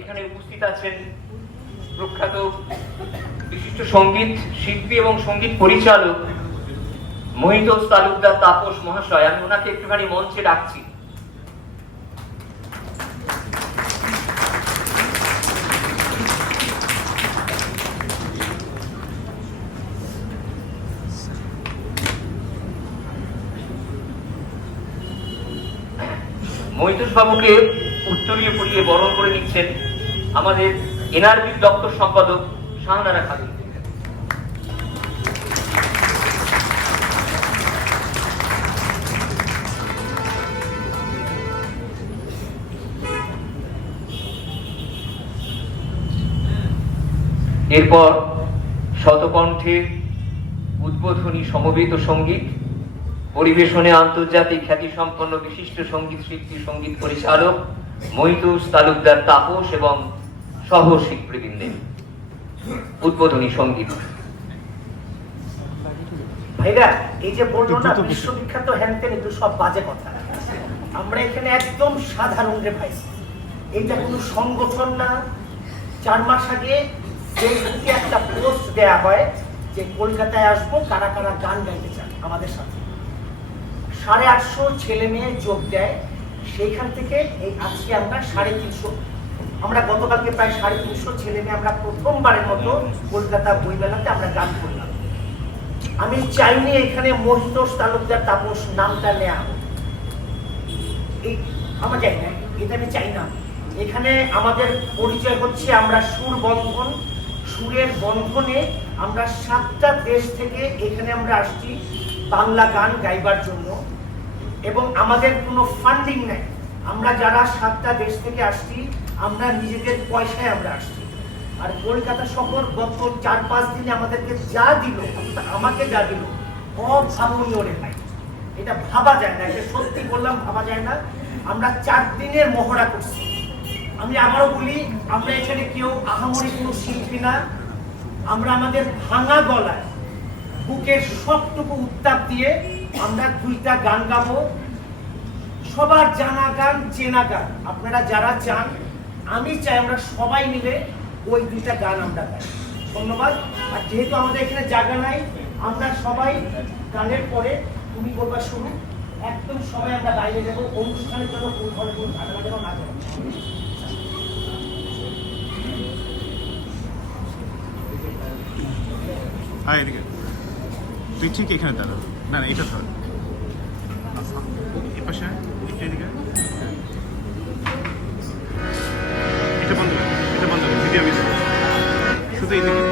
এখানে উপস্থিত আছেন প্রখ্যাত বিশিষ্ট সংগীত শিল্পী এবং সংগীত পরিচালক মোহিত তালুকদার তাপস মহাশয়। আমি ওনাকে একটুখানি মঞ্চে ডাকছি। মৈতুষ বাবুকে উত্তরীয় পরিয়ে বরণ করে নিচ্ছেন। আমাদের এনআরবি দপ্তর সম্পাদক শাহনারা খাতুন। এরপর শতকণ্ঠে উদ্বোধনী সমবেত সংগীত, পরিবেশনে আন্তর্জাতিক খ্যাতিসম্পন্ন বিশিষ্ট সংগীত শিল্পী, সংগীত পরিচালক মহিতুস তালুকদার তাপস এবং সহ শিল্পীবৃন্দের উদ্বোধনী সংগীত। ভাইরা এই যে বলল না বিশ্ববিখ্যাত হ্যানতেন এগুলো সব বাজে কথা। আমরা এখানে একদম সাধারণ রে ভাই। এইটা কোনো সংগঠন না। চার মাস আগে ফেসবুকে একটা পোস্ট দেয়া হয় যে কলকাতায় আসব কারা কারা গান গাইতে চান আমাদের সাথে। সাড়ে আটশো ছেলে মেয়ে যোগ দেয়। সেইখান থেকে এই আজকে আমরা সাড়ে তিনশো আমরা গতকালকে প্রায় সাড়ে তিনশো ছেলে মেয়ে আমরা প্রথমবারের মতো কলকাতা বইমেলাতে আমরা গান করলাম। আমি চাইনি এখানে মহিতোষ তালুকদার তাপস নামটা নেওয়া। এই আমার চাই না, এটা আমি চাই না। এখানে আমাদের পরিচয় হচ্ছে আমরা সুর বন্ধন, সুরের বন্ধনে আমরা সাতটা দেশ থেকে এখানে আমরা আসছি বাংলা গান গাইবার জন্য। এবং আমাদের কোনো ফান্ডিং নেই। আমরা যারা সাতটা দেশ থেকে আসছি আমরা নিজেদের পয়সায় আমরা আসছি। আর কলকাতা শহর গত চার পাঁচ দিনে আমাদেরকে যা দিল, আমাকে যা দিল অভাবনীয় ভাই এটা ভাবা যায় না, এটা সত্যি বললাম, ভাবা যায় না। আমরা চার দিনের মহড়া করছি। আমি আবারও বলি, আমরা এখানে কেউ আহামরি কোনো শিল্পী না। আমরা আমাদের ভাঙা গলায় বুকের সবটুকু উত্তাপ দিয়ে আমরা দুইটা গান গাবো। সবার জানা গান, চেনা গান। আপনারা যারা চান আমি চাই আমরা সবাই মিলে ওই দুইটা গান আমরা গাই। ধন্যবাদ। আর যেহেতু আমাদের এখানে জায়গা নাই, আমরা সবাই গানের পরে তুমি বলবা শুরু একদম সবাই আমরা বাইরে যাব, অনুষ্ঠানের জন্য কোন ঘরে কোন ঝামেলা যেন না যাব হ্যাঁ এদিকে। তুই ঠিক এখানে দাঁড়া। না না, এটা ধর। এ পাশে আয়, একটু এদিকে আয়। এটা বন্ধ কর, এটা বন্ধ কর, ভিডিও মিস শুধু এদিকে